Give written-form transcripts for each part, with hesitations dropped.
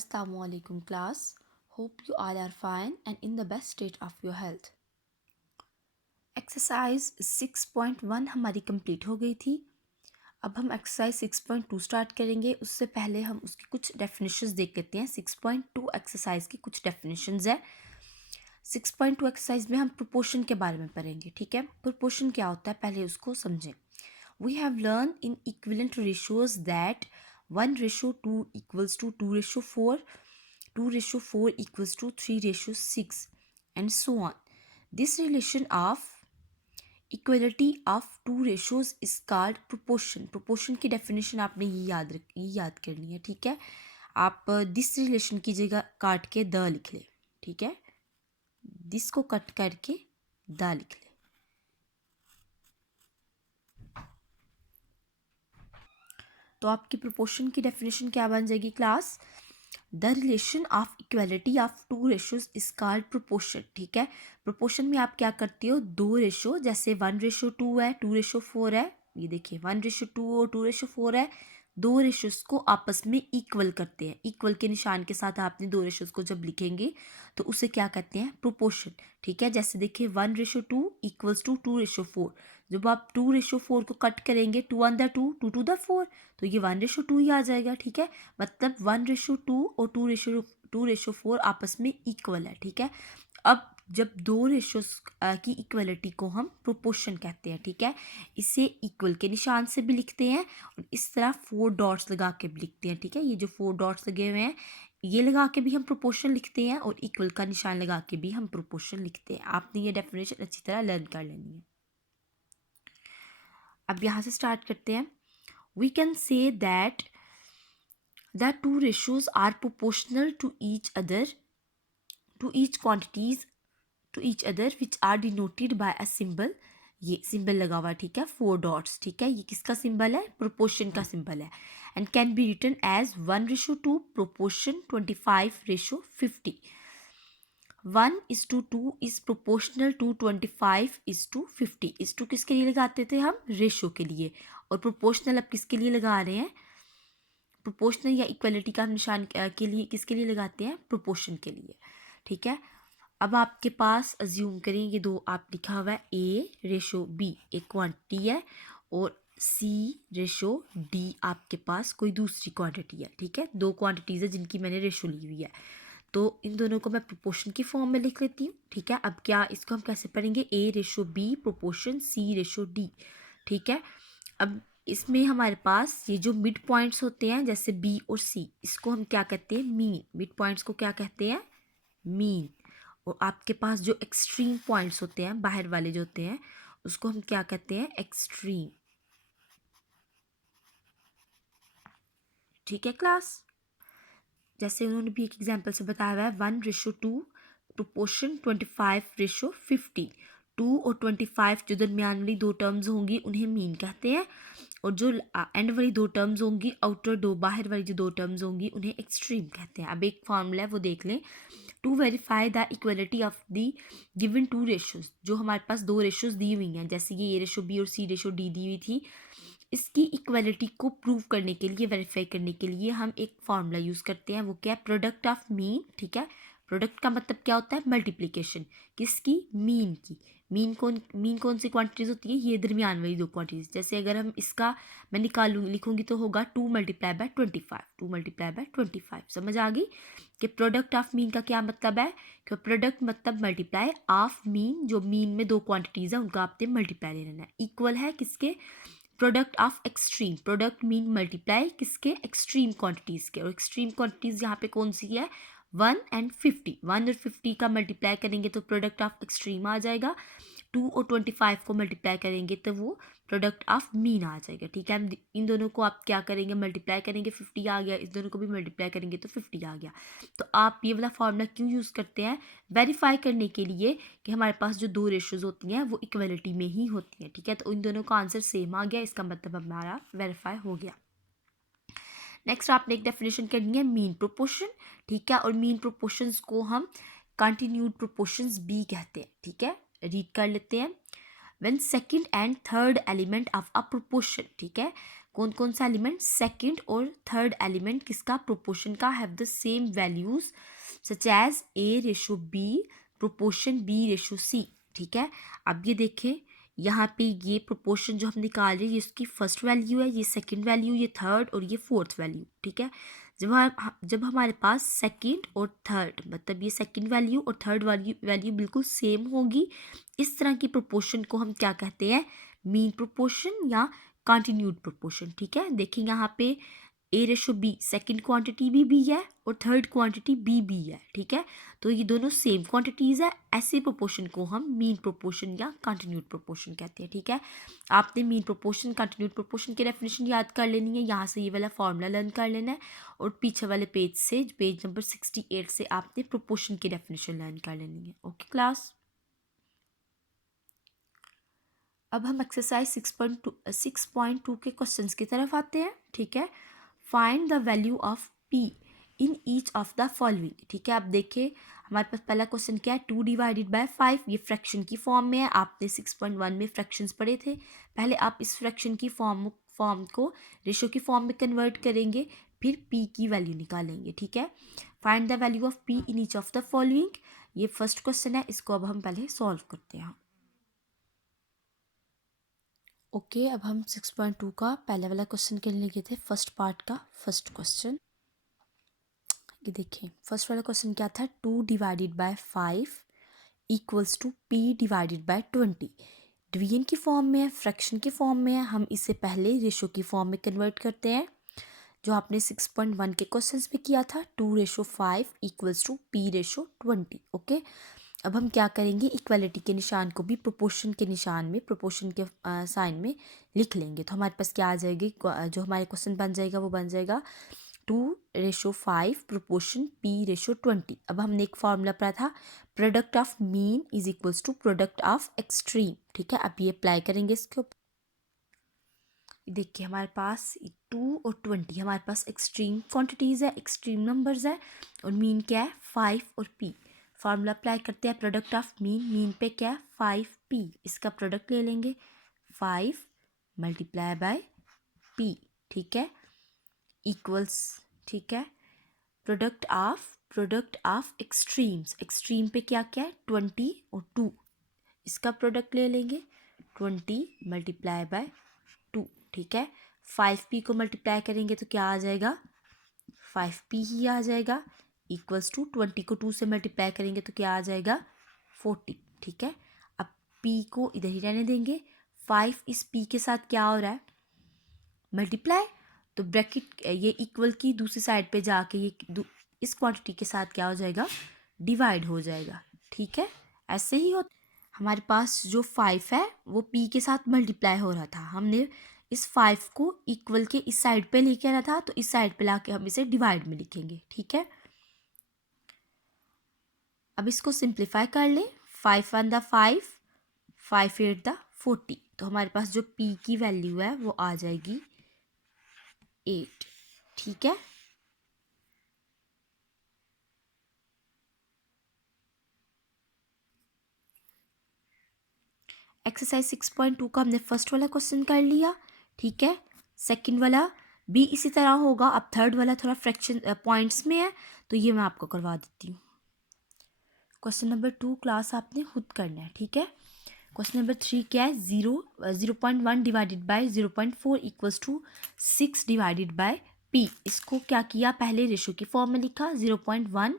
Assalamualaikum class. Hope you all are fine and in the best state of your health. Exercise 6.1 हमारी complete हो गई थी. अब हम एक्सरसाइज 6.2 स्टार्ट करेंगे. उससे पहले हम उसकी कुछ डेफिनेशंस देख लेते हैं. 6.2 एक्सरसाइज की कुछ डेफिनेशंस है. 6.2 एक्सरसाइज में हम प्रोपोर्शन के बारे में पढ़ेंगे. ठीक है, प्रोपोर्शन क्या होता है पहले उसको समझें. We have learn in equivalent ratios that 1:2 equals to 2:4, 2:4 equals to 3:6 and so on. This relation of equality of two ratios is called proportion. proportion की definition आपने ये याद करनी है. ठीक है, आप this relation की जगह काट के द लिख ले. ठीक है, this को कट करके द लिख ले. तो आपकी प्रोपोर्शन की डेफिनेशन क्या बन जाएगी class. The relation of equality of two ratios is called proportion. ठीक है, प्रोपोर्शन में आप क्या करते हो, दो रेशो जैसे 1:2 है, 2:4 है. ये देखिए 1:2 और 2:4 है. दो रेशोज को आपस में इक्वल करते हैं. इक्वल के निशान के साथ आपने दो रेशोज को जब लिखेंगे तो उसे क्या कहते हैं, प्रोपोर्शन. ठीक है, जैसे देखिए 1:2 equals to 2:4. जब आप 2:4 को कट करेंगे 2 1 2 2 2 4 तो ये 1:2 ही आ जाएगा. ठीक है, मतलब 1:2 और 2:4 आपस में इक्वल है. ठीक है, अब जब दो रेशोज की इक्वलिटी को हम प्रोपोर्शन कहते हैं. ठीक है, इसे इक्वल के निशान से भी लिखते हैं और इस तरह 4 डॉट्स लगा के भी लिखते हैं. ठीक है, ये जो 4 डॉट्स लगे हुए हैं ये लगा के भी हम प्रोपोर्शन लिखते हैं और इक्वल का निशान लगा के भी हम प्रोपोर्शन लिखते हैं. आपने ये डेफिनेशन अच्छी तरह लर्न कर लेनी है. अब यहाँ से स्टार्ट करते हैं. We can say that the two ratios are proportional to each other, to each quantities to each other which are denoted by a symbol. ये सिंबल लगा हुआ. ठीक है, 4 डॉट्स. ठीक है, ये किसका सिंबल है, प्रोपोर्शन का सिंबल है. And can be written as 1:2 proportion 25:50. 1:2 is proportional to 25:50. इस टू किसके लिए लगाते थे हम, रेशो के लिए. और प्रोपोर्शनल अब किसके लिए लगा रहे हैं, प्रोपोर्शनल या इक्वलिटी का निशान के लिए किसके लिए लगाते हैं, प्रोपोर्शन के लिए. ठीक है, अब आपके पास अज्यूम करें ये दो आप लिखा हुआ है A:B एक क्वांटिटी है और C:D आपके पास कोई दूसरी क्वांटिटी है. ठीक है, दो क्वांटिटीज़ है जिनकी मैंने रेशो ली हुई है. तो इन दोनों को मैं प्रोपोर्शन की फॉर्म में लिख लेती हूँ. ठीक है, अब क्या इसको हम कैसे पढ़ेंगे, A:B प्रोपोर्शन C:D. ठीक है, अब इसमें हमारे पास ये जो मिड पॉइंट्स होते हैं जैसे B और C, इसको हम क्या कहते हैं, मीन. मिड पॉइंट्स को क्या कहते हैं, मीन. और आपके पास जो एक्सट्रीम पॉइंट्स होते हैं बाहर वाले जो होते हैं उसको हम क्या कहते हैं, एक्सट्रीम. ठीक है क्लास, जैसे उन्होंने भी एक एग्जांपल से बताया हुआ है 1:2 प्रोपोर्शन 25:50. 2 और 25 जो दरमियान वाली दो टर्म्स होंगी उन्हें मीन कहते हैं और जो एंड वाली दो टर्म्स होंगी, आउटर दो बाहर वाली जो दो टर्म्स होंगी उन्हें एक्सट्रीम कहते हैं. अब एक फॉर्मूला है वो देख लें. To verify the equality of the given two ratios, जो हमारे पास दो रेशोज दी हुई हैं जैसे कि A:B और C:D दी हुई थी, इसकी इक्वलिटी को प्रूव करने के लिए, वेरीफाई करने के लिए हम एक फार्मूला यूज़ करते हैं. वो क्या है, प्रोडक्ट ऑफ मीन. ठीक है, प्रोडक्ट का मतलब क्या होता है, मल्टीप्लिकेशन. किसकी, मीन की. मीन कौन सी क्वांटिटीज होती है, ये दरमियान वाली दो क्वांटिटीज. जैसे अगर हम इसका मैं लिखूंगी तो होगा 2 × 25. 2 × 25 समझ आ गई कि प्रोडक्ट ऑफ मीन का क्या मतलब है, कि प्रोडक्ट मतलब मल्टीप्लाई ऑफ मीन. जो मीन में दो क्वांटिटीज है उनका आपने मल्टीप्लाई ले लेना है. इक्वल है किसके, product of extreme. Product mean multiply किसके, एक्सट्रीम क्वांटिटीज के. और एक्सट्रीम क्वांटिटीज यहाँ पे कौन सी है, 1 और 50. 1 और 50 का मल्टीप्लाई करेंगे तो प्रोडक्ट ऑफ एक्सट्रीम आ जाएगा. 2 और 25 को मल्टीप्लाई करेंगे तो वो प्रोडक्ट ऑफ मीन आ जाएगा. ठीक है, हम इन दोनों को आप क्या करेंगे, मल्टीप्लाई करेंगे, 50 आ गया. इस दोनों को भी मल्टीप्लाई करेंगे तो 50 आ गया. तो आप ये वाला फॉर्मूला क्यों यूज़ करते हैं, वेरीफाई करने के लिए कि हमारे पास जो दो रेशोज होती हैं वो इक्वलिटी में ही होती हैं. ठीक है, तो इन दोनों का आंसर सेम आ गया, इसका मतलब हमारा वेरीफाई हो गया. नेक्स्ट आपने एक डेफिनेशन करनी है मीन प्रोपोर्शन. ठीक है, और मीन प्रोपोर्शंस को हम कंटिन्यूड प्रोपोर्शंस भी कहते हैं. ठीक है, रीड कर लेते हैं. When second and third element of a proportion, ठीक है, कौन कौन सा एलिमेंट, सेकंड और थर्ड एलिमेंट किसका प्रोपोर्शन का have the same values such as A/B proportion B/C। ठीक है, अब ये देखें यहाँ पे ये प्रोपोर्शन जो हम निकाल रहे हैं ये इसकी फर्स्ट वैल्यू है, ये सेकंड वैल्यू, ये थर्ड और ये फोर्थ वैल्यू। ठीक है, जब हमारे पास सेकंड और थर्ड मतलब ये सेकंड वैल्यू और थर्ड वैल्यू बिल्कुल सेम होगी, इस तरह की प्रोपोर्शन को हम क्या कहते हैं, मीन प्रोपोर्शन या कॉन्टिन्यूड प्रोपोर्शन। ठीक है, देखिए यहाँ पे A/B सेकंड क्वांटिटी भी B है और थर्ड क्वांटिटी B है। ठीक है, तो ये दोनों सेम क्वांटिटीज़ है, ऐसे प्रोपोर्शन को हम मीन प्रोपोर्शन या कॉन्टिन्यूड प्रोपोर्शन कहते हैं। ठीक है, आपने मीन प्रोपोर्शन कॉन्टिन्यूड प्रोपोर्शन की डेफिनेशन याद कर लेनी है, यहाँ से ये वाला फॉर्मूला लर्न कर लेना है और पीछे वाले पेज से पेज नंबर 68 से आपने प्रोपोर्शन की डेफिनेशन लर्न कर लेनी है। ओके क्लास, अब हम एक्सरसाइज 6.2 के क्वेश्चंस की तरफ आते हैं। ठीक है, find the value of P in each of the following. ठीक है, आप देखिए हमारे पास पहला क्वेश्चन क्या है, 2/5। ये फ्रैक्शन की फॉर्म में है, आपने 6.1 में फ्रैक्शंस पढ़े थे। पहले आप इस फ्रैक्शन की फॉर्म को रेशो की फॉर्म में कन्वर्ट करेंगे, फिर P की वैल्यू निकालेंगे। ठीक है, find the value of P in each of the following, ये फर्स्ट क्वेश्चन है, इसको अब हम पहले सॉल्व करते हैं। ओके, अब हम 6.2 का पहले वाला क्वेश्चन के लिए गए थे, फर्स्ट पार्ट का फर्स्ट क्वेश्चन। ये देखिए फर्स्ट वाला क्वेश्चन क्या था, 2/5 इक्वल्स टू P/20। डिवीजन की फॉर्म में है, फ्रैक्शन की फॉर्म में है, हम इसे पहले रेशो की फॉर्म में कन्वर्ट करते हैं जो आपने 6.1 के क्वेश्चन में किया था, 2/5 इक्वल्स टू P/20। ओके, अब हम क्या करेंगे, इक्वालिटी के निशान को भी प्रोपोर्शन के निशान में, प्रोपोर्शन के साइन में लिख लेंगे। तो हमारे पास क्या आ जाएगी, जो हमारे क्वेश्चन बन जाएगा वो बन जाएगा 2/5 प्रोपोर्शन P/20। अब हमने एक फॉर्मूला पढ़ा था, product of mean is equals to product of extreme. ठीक है, अब ये अप्लाई करेंगे इसके ऊपर। देखिए हमारे पास 2 और 20 हमारे पास एक्सट्रीम क्वांटिटीज़ है, एक्सट्रीम नंबर्स है, और मीन क्या है 5 और P। फार्मूला अप्लाई करते हैं, प्रोडक्ट ऑफ मीन पे क्या है 5P, इसका प्रोडक्ट ले लेंगे 5 मल्टीप्लाई बाय P। ठीक है, इक्वल्स, ठीक है, प्रोडक्ट ऑफ एक्सट्रीम्स, एक्सट्रीम पे क्या क्या है 20 और 2, इसका प्रोडक्ट ले लेंगे 20 मल्टीप्लाई बाय 2। ठीक है, 5P को मल्टीप्लाई करेंगे तो क्या आ जाएगा 5P ही आ जाएगा, इक्वल्स टू 20 को 2 से मल्टीप्लाई करेंगे तो क्या आ जाएगा 40। ठीक है, अब P को इधर ही रहने देंगे, 5 इस P के साथ क्या हो रहा है मल्टीप्लाई, तो ब्रैकेट ये इक्वल की दूसरी साइड पे जाके ये इस क्वांटिटी के साथ क्या हो जाएगा डिवाइड हो जाएगा। ठीक है, ऐसे ही हो, हमारे पास जो 5 है वो P के साथ मल्टीप्लाई हो रहा था, हमने इस 5 को इक्वल के इस साइड पे लेके आना था, तो इस साइड पे लाके हम इसे डिवाइड में लिखेंगे। ठीक है, अब इसको सिंप्लीफाई कर लें, 5 1 द 5, 5 8 द 40, तो हमारे पास जो P की वैल्यू है वो आ जाएगी 8। ठीक है, एक्सरसाइज 6.2 का हमने फर्स्ट वाला क्वेश्चन कर लिया। ठीक है, सेकंड वाला भी इसी तरह होगा, अब थर्ड वाला थोड़ा फ्रैक्शन पॉइंट्स में है तो ये मैं आपको करवा देती हूँ। क्वेश्चन नंबर 2 क्लास आपने खुद करना है। ठीक है, क्वेश्चन नंबर 3 क्या है, 0.1 divided by 0.4 equals to 6 divided by P। इसको क्या किया, पहले रेशो की फॉर्म में लिखा 0.1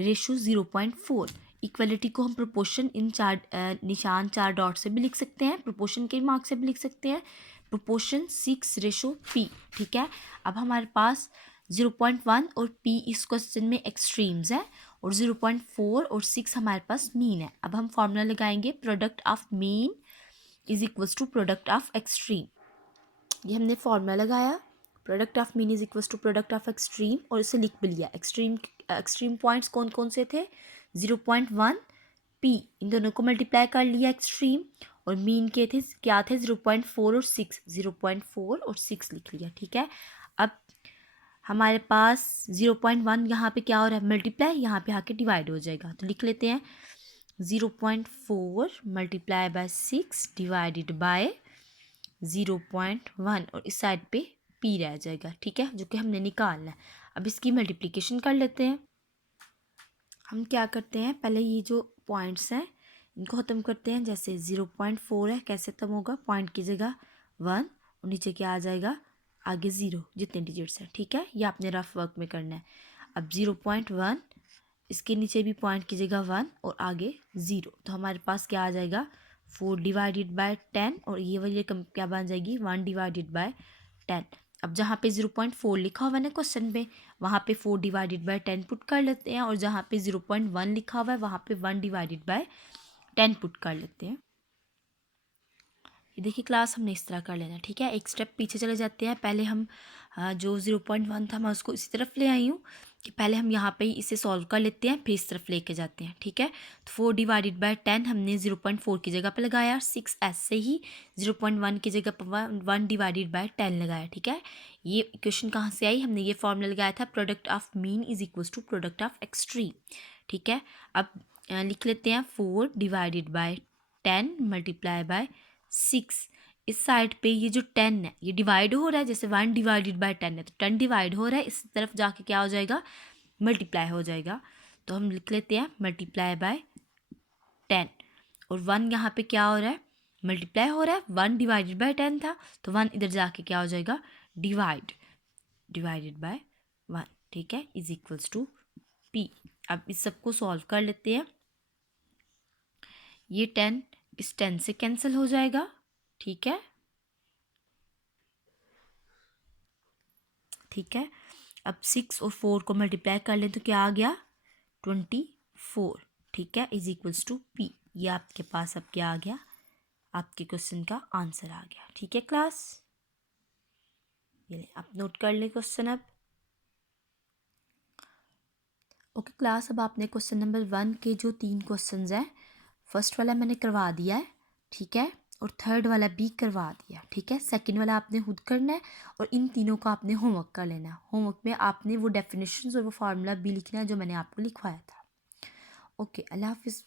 रेशो 0.4। इक्वलिटी को हम प्रोपोर्शन इन निशान 4 डॉट से भी लिख सकते हैं, प्रोपोर्शन के मार्क से भी लिख सकते हैं, प्रोपोर्शन 6/P। ठीक है, अब हमारे पास 0.1 और P इस क्वेश्चन में एक्सट्रीम्स है और 0.4 और 6 हमारे पास मीन है। अब हम फॉर्मूला लगाएंगे, product of mean is equals to product of extreme. ये हमने फॉर्मूला लगाया, product of mean is equals to product of extreme, और इसे लिख भी लिया। एक्सट्रीम पॉइंट्स कौन कौन से थे, 0.1 P, इन दोनों को मल्टीप्लाई कर लिया एक्सट्रीम, और मीन के थे क्या थे 0.4 और 6, 0.4 और 6 लिख लिया। ठीक है, अब हमारे पास 0.1 यहाँ पे क्या हो रहा है मल्टीप्लाई, यहाँ पे आके डिवाइड हो जाएगा, तो लिख लेते हैं 0.4 मल्टीप्लाई बाय 6 डिवाइडेड बाय 0.1 और इस साइड पे p रह जाएगा, ठीक है, जो कि हमने निकालना है। अब इसकी मल्टीप्लिकेशन कर लेते हैं। हम क्या करते हैं, पहले ये जो पॉइंट्स हैं इनको ख़त्म करते हैं। जैसे 0.4 है, कैसे ख़त्म होगा, पॉइंट की जगह 1 और नीचे क्या आ जाएगा, आगे 0, जितने डिजिट्स हैं, ठीक है। ये आपने रफ वर्क में करना है। अब 0.1, इसके नीचे भी पॉइंट की जगह 1 और आगे 0, तो हमारे पास क्या आ जाएगा, 4 डिवाइडेड बाय 10 और ये वाली रकम क्या बन जाएगी, 1 डिवाइडेड बाय 10। अब जहाँ पे 0.4 लिखा हुआ है ना क्वेश्चन में, वहाँ पे 4 डिवाइडेड बाय 10 पुट कर लेते हैं, और जहाँ पे 0.1 लिखा हुआ है वहाँ पे 1 डिवाइडेड बाय 10 पुट कर लेते हैं। ये देखिए क्लास, हमने इस तरह कर लेना, ठीक है। एक स्टेप पीछे चले जाते हैं। पहले हम जो 0.1 था मैं उसको इसी तरफ ले आई हूँ कि पहले हम यहाँ पे ही इसे सॉल्व कर लेते हैं, फिर इस तरफ लेके जाते हैं, ठीक है। तो 4 डिवाइडेड बाय 10 हमने 0.4 की जगह पे लगाया, 6 ऐसे ही 0.1 की जगह पर 1 डिवाइडेड बाय 10 लगाया, ठीक है। ये इक्वेशन कहाँ से आई, हमने ये फॉर्मूला लगाया था, product of mean is equals to product of extreme, ठीक है। अब लिख लेते हैं 4 डिवाइडेड बाय 10 मल्टीप्लाई बाय 6। इस साइड पे ये जो 10 है ये डिवाइड हो रहा है, जैसे 1 डिवाइडेड बाय 10 है तो 10 डिवाइड हो रहा है, इस तरफ जाके क्या हो जाएगा, मल्टीप्लाई हो जाएगा। तो हम लिख लेते हैं मल्टीप्लाई बाय 10, और 1 यहाँ पे क्या हो रहा है, मल्टीप्लाई हो रहा है, 1 डिवाइडेड बाय 10 था तो 1 इधर जाके क्या हो जाएगा, डिवाइडेड बाय 1, ठीक है, इज इक्वल्स टू p। अब इस सबको सॉल्व कर लेते हैं। ये 10 इस 10 से कैंसिल हो जाएगा, ठीक है, ठीक है। अब 6 और 4 को मल्टीप्लाई कर लें तो क्या आ गया, 24, ठीक है, इज इक्वल्स टू p। ये आपके पास अब क्या आ गया, आपके क्वेश्चन का आंसर आ गया, ठीक है क्लास। ये आप नोट कर ले क्वेश्चन अब। ओके क्लास, अब आपने क्वेश्चन नंबर 1 के जो 3 क्वेश्चन हैं, फर्स्ट वाला मैंने करवा दिया है, ठीक है, और थर्ड वाला भी करवा दिया, ठीक है। सेकंड वाला आपने खुद करना है, और इन तीनों का आपने होमवर्क कर लेना है। होमवर्क में आपने वो डेफिनेशंस और वो फार्मूला भी लिखना है जो मैंने आपको लिखवाया था। ओके, अल्लाह हाफिज़।